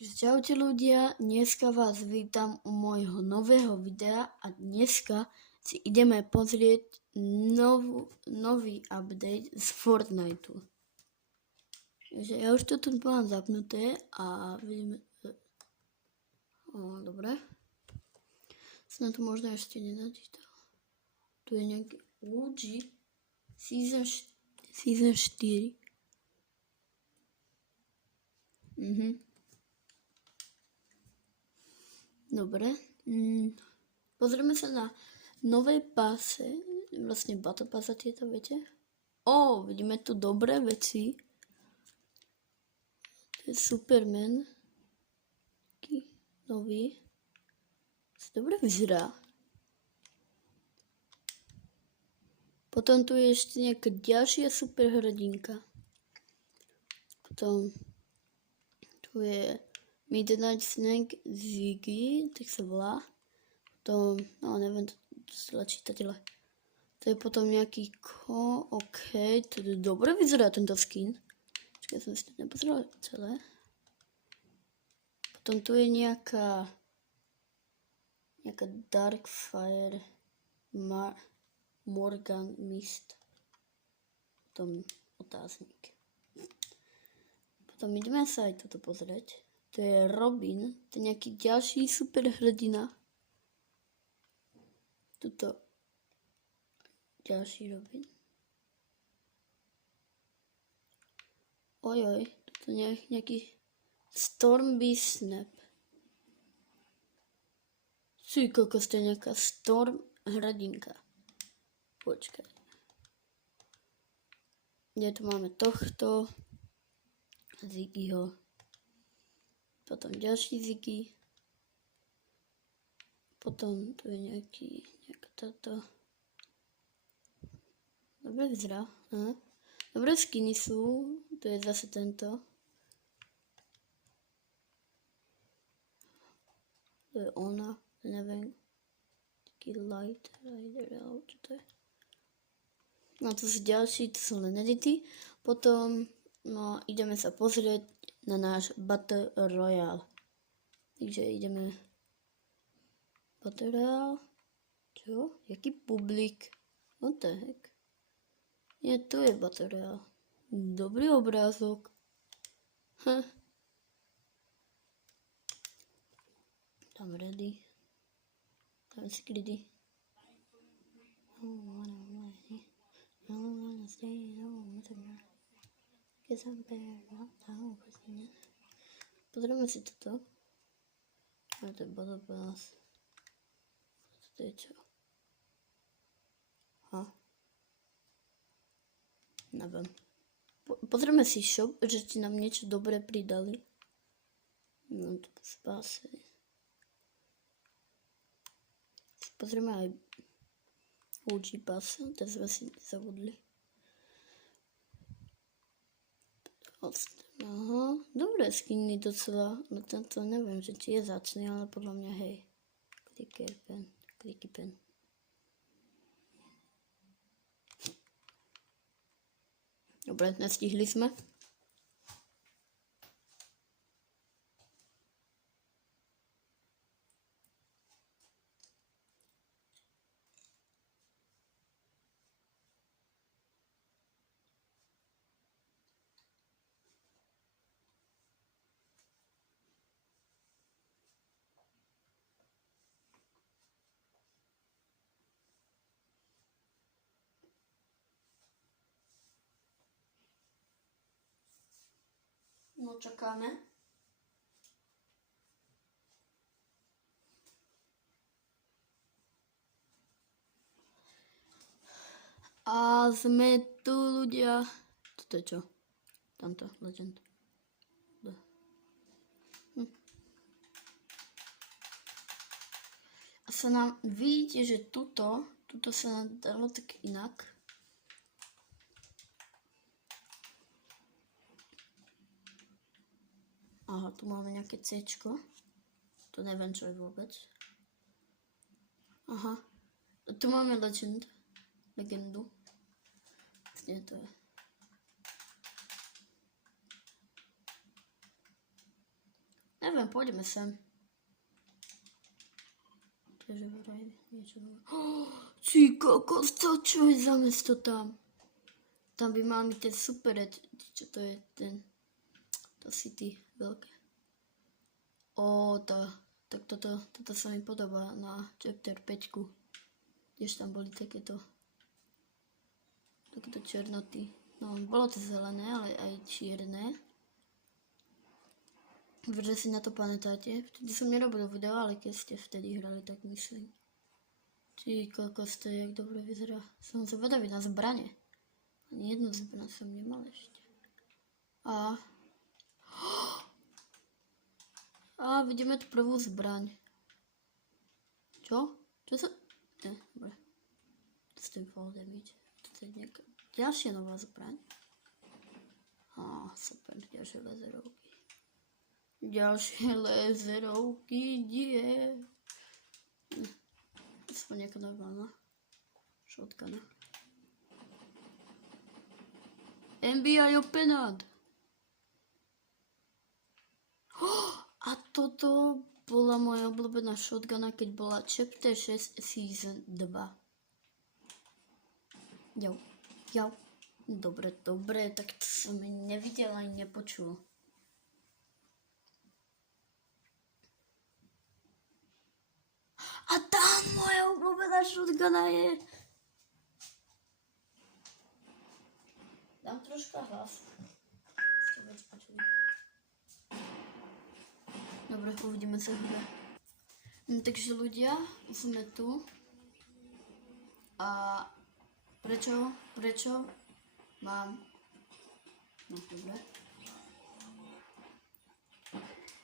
Čaute ľudia, dneska vás vítam u môjho nového videa a dneska si ideme pozrieť nový update z Fortniteu. Takže ja už to tu mám zapnuté a vidíme... dobre. Som to možno ešte nenačítal. Tu je nejaký OG Season 4. Dobre. Pozrieme sa na nové pase, vlastne Battle Pass a tieto, viete? Vidíme tu dobré veci. To je Superman. Taký nový. Dobre vyzerá. Potom tu je ešte nejaká ďalšia superhrdinka. Potom tu je Midnight Snack Ziggy, tak sa volá. Potom, neviem to sa čítať, ale to je potom nejaký to je dobre vyzerá tento skin. Počkaj, ja som si to nepozrela celé. Potom tu je nejaká Darkfire Morgan Mist. Potom otáznik. Potom ideme sa aj toto pozrieť. To je Robin, to je nejaký ďalší super hrdina. Tuto ďalší Robin. Tuto nejaký Stormby Snap. Kokos, to je nejaká Storm hrdinka. Počkaj. Kde tu máme tohto Ziggyho. Potom ďalší Ziggy. Potom tu je nejaká táto. Dobre vyzerá. Dobré skiny sú. Tu je zase tento. To je ona. Neviem. Taký light rider, alebo čo to je. No to sú ďalší, to sú len edity. Potom ideme sa pozrieť na náš Battle Royale. Takže ideme Battle Royale. Čo? Jaký publik? What the heck? Nie, to je Battle Royale. Dobrý obrázok. Tam ready. Tam si greedy. Pozrieme si toto. A to je Battle Pass. To je čo? Neviem. Pozrieme si shop, že ti nám niečo dobré pridali. No to spásy. Pozrieme aj OG Pass, to sme si zabudli. Dobré skiny docela, no tento neviem, že či je zacný, ale podľa mňa hej. Clicky pen. Dobre, nestihli sme. No čakáme. A sme tu ľudia. Toto je čo? Tamto, Legend. A sa nám, vidíte, že tuto sa nám dalo tak inak. Aha, tu máme nejaké C-čko. Tu neviem, čo je vôbec. Aha. A tu máme legendu. Kde to je? Neviem, pôjdeme sem. Takže vraj niečo nové. Ty kokos, čo je za mesto tam? Tam by mal byť ten super, čo to je ten, to city veľké. Tak toto sa mi podobá na chapter 5. Tiež tam boli takéto černoty. No, bolo to zelené, ale aj čierne. Že si na to pamätáte. Vtedy som nerobil video, ale keď ste vtedy hrali, tak myslím. Ty kokos, to je, jak dobre vyzerá. Som zvedavý na zbrane. Ani jednu zbraň som nemal ešte. A vidíme tu prvú zbraň. Čo? Čo sa... Ne, dobre. To stojí fall damage. To je nejaká... Ďalšia nová zbraň. Super, ďalšie laserovky. Ďalšie laserovky, nie. Aspoň nejaká normálna shotgun. NBI opened. A toto bola moja obľúbená shotguna, keď bola Chapter 6 Season 2. Jau. Dobre, tak to som nevidel ani nepočul. A tam moja obľúbená shotguna je. Dám troška hlas. Ste vec počuli. Dobre, uvidíme sa hore. Takže ľudia, sme tu. A prečo mám... No, dobre.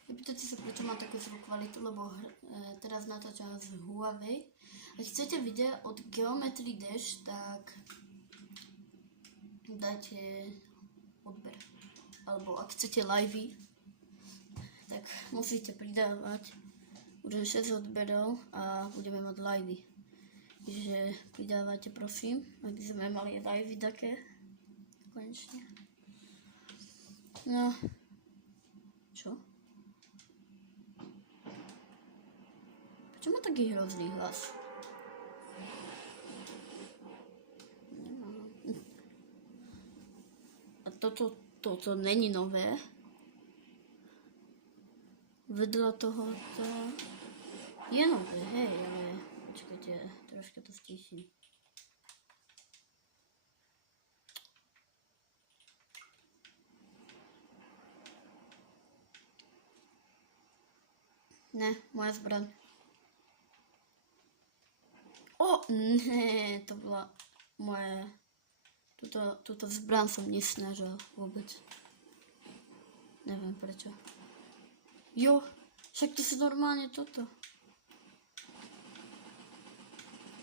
Nepýtajte sa, prečo mám takú zlú kvalitu, lebo teraz natáčam z Huawei. Ak chcete video od Geometry Dash, tak dajte odber. Alebo ak chcete livey, tak musíte pridávať už 6 odberov a budeme mať livey. Takže pridávajte, prosím, aby sme mali livey také. Konečne. No. Čo? Prečo má taký hrozný hlas? A toto není nové. Vedľa tohoto je nové, hej, ale počkajte, troška to stíšim. Ne, moja zbraň. Ne, to bola moje... Túto zbraň som nesnažil vôbec. Neviem prečo. Jo, však to si normálne toto.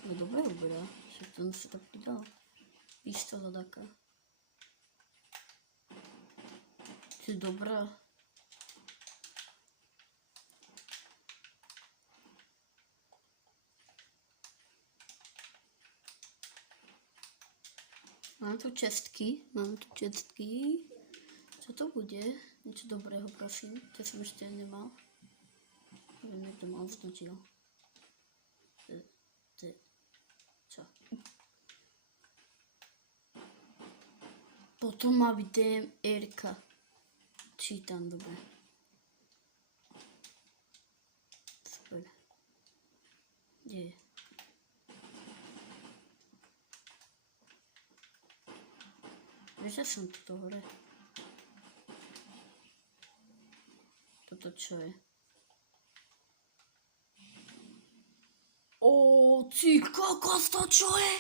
No dobre uberá, však to si to pridal. Pistola taká. To je dobrá. Mám tu čestky. Čo to bude? Niečo dobrého, prosím. To som ešte nemal. Neviem, jak to ma označil. Čo? Potom má byť DMR-ka. Čítam dobre. Super. Kde je? Vieš, že som tuto hore. Toto čo je? Ty kokos, to čo je?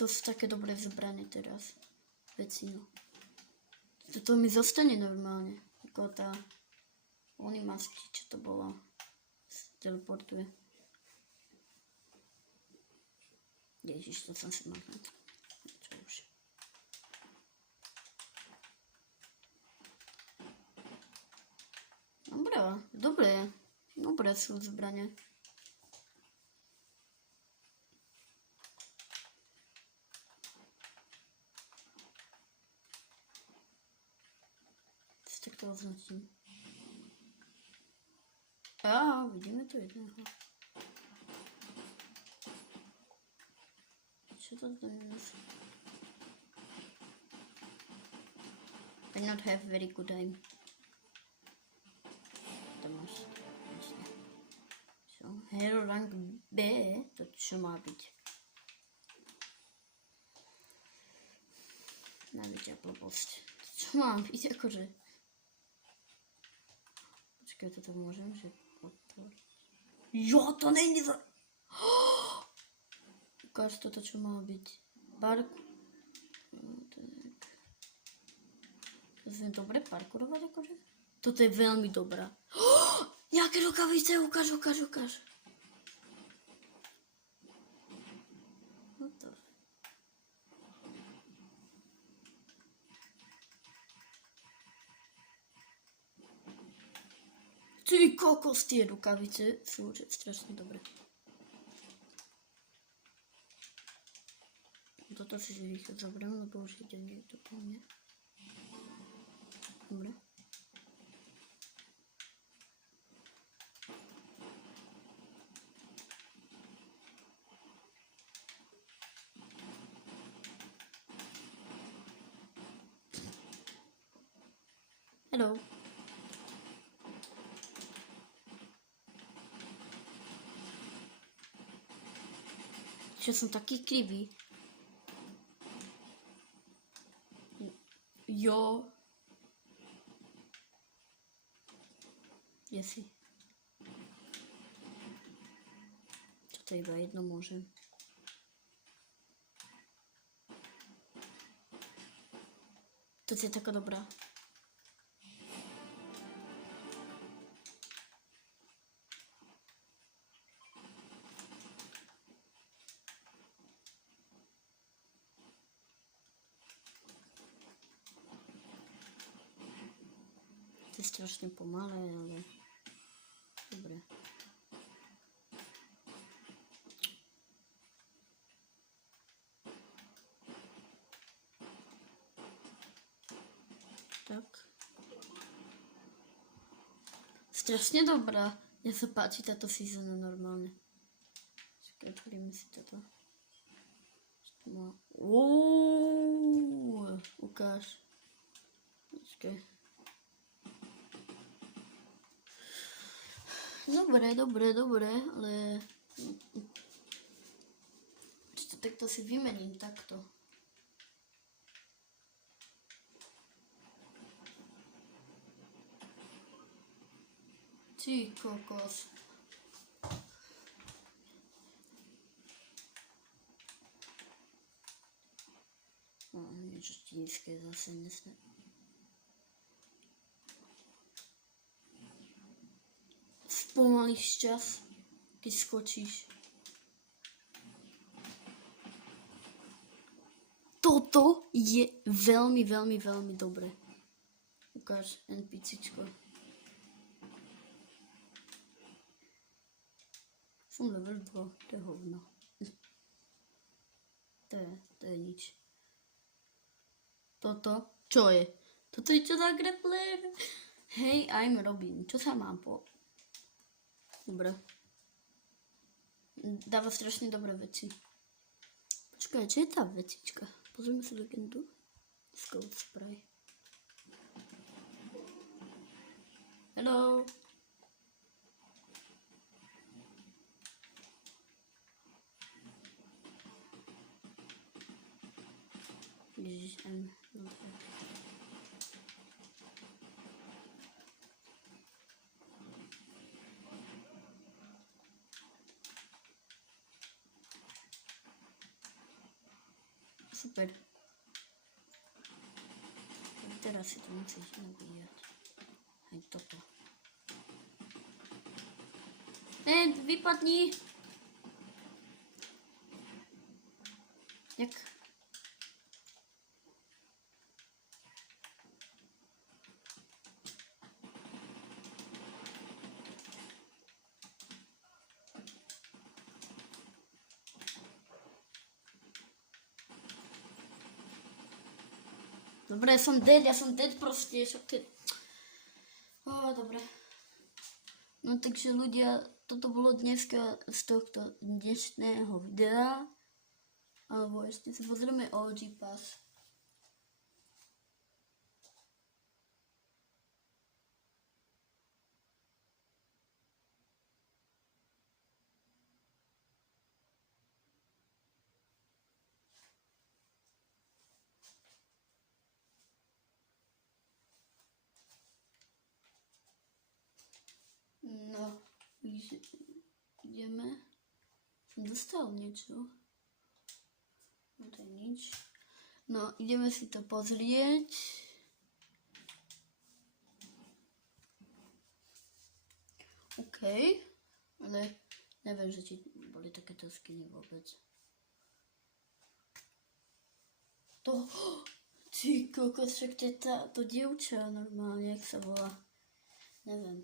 To sú také dobré zbrane teraz. Vecino. Toto mi zostane normálne. Ako tá Onimasky, čo to bolo. Teleportuje. Ježiš, to som si mal. Čo už. Dobré sú zbrane. Tak to označím. A vidíme tu jedného. Co to znamená? I not have very good aim. To máš. Jasně. So, hero rank B, to čo má být? Najvětší blbost. Co má být, jakože? Počkej, to tam můžem, že jo, to není za... Ukáž to, čo má být. Parkour. No, tak. To je dobré parkourovat, jakože? Toto je velmi dobrá. Nějaké rukavice, ukáž. No to. Ty kokos, ty rukavice jsou strašně dobré. Toto si rychle zobrám, lebo už jde někdo po mně. Dobré. Hello. Že jsem taky krivý. Jo. Jestli. Toto iba jedno môžem. Toto je taká dobrá. To je strašne pomalé, ale dobre. Tak. Strašne dobrá. Mne sa páči táto sezóna normálne. Čakaj, otvoríme si toto. Ukáž. Počkaj. Dobre, ale... Takto si vymením, takto. Ty kokos. No, niečo čínske zase nesne. Spomalíš čas, keď skočíš. Toto je veľmi dobré. Ukáž NPCčko. Som level 2, to je hovno. To je nič. Toto, čo je? Toto je čo za grappler? Hej, I'm Robin. Čo sa mám po... Dobre. Dáva strašne dobré veci. Počkaj, čo je tá vecička? Pozrieme si legendu. Scout spray. Hello. Ježiš, super. Teraz si to musíš nabíjať. Aj toto. Vypadni! Jak? Dobre, ja som dead proste, však to je... Dobre. No takže ľudia, toto bolo dneska z tohto dnešného videa. Alebo ešte si pozrieme OG Pass. No, ideme. Som dostal niečo. No to je nič. No, ideme si to pozrieť. OK. Ale neviem, že či boli takéto skiny vôbec. To... Ty kokos, však to je to dievča normálne, jak sa volá. Neviem.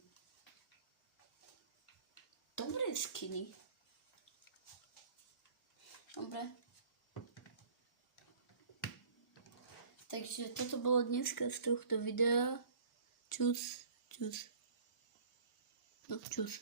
Dobré skiny. Dobre. Takže toto bolo dneska z tohto videa. Čus. No, čus.